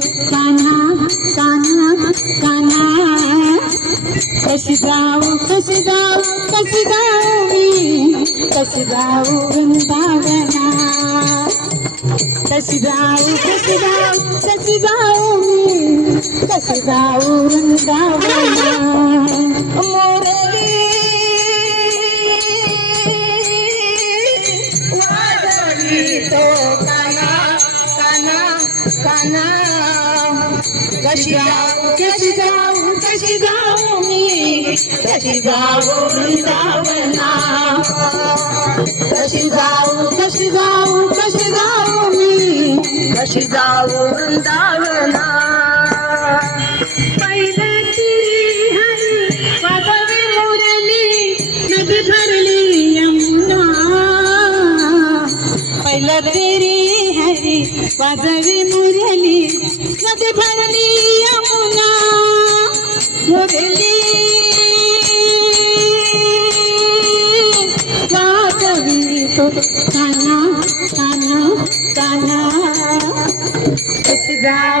Cana, cana, cana Kashidav, Kashidav, Kashidavi Kashidav Vrindavana Kashidav, Kashidav, Kashidavi Kashidav Vrindavana Morali Vadani to Kana, cana Kana कशी जाऊ कशी जाऊ कशी जाऊ मी कशी जाऊ वृंदावना कशी जाऊ कशी जाऊ कशी जाऊ मी कशी जाऊ वृंदावना पहिला तेरी বাজারে মুরলি নদে ভরলি যমুনা মুরলি বাজারে তো কানা কানা কানা যাও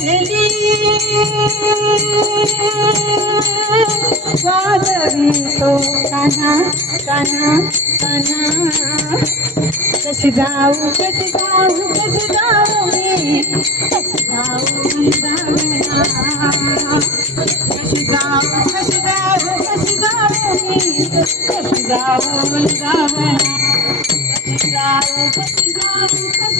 तो काना काना काना कस जाऊ कस जाऊ कस जाऊ रे कस जाऊ कस जाऊ कस जाऊ कस जाऊ कस जाऊ रे कस जाऊ कस जाऊ कस जाऊ कस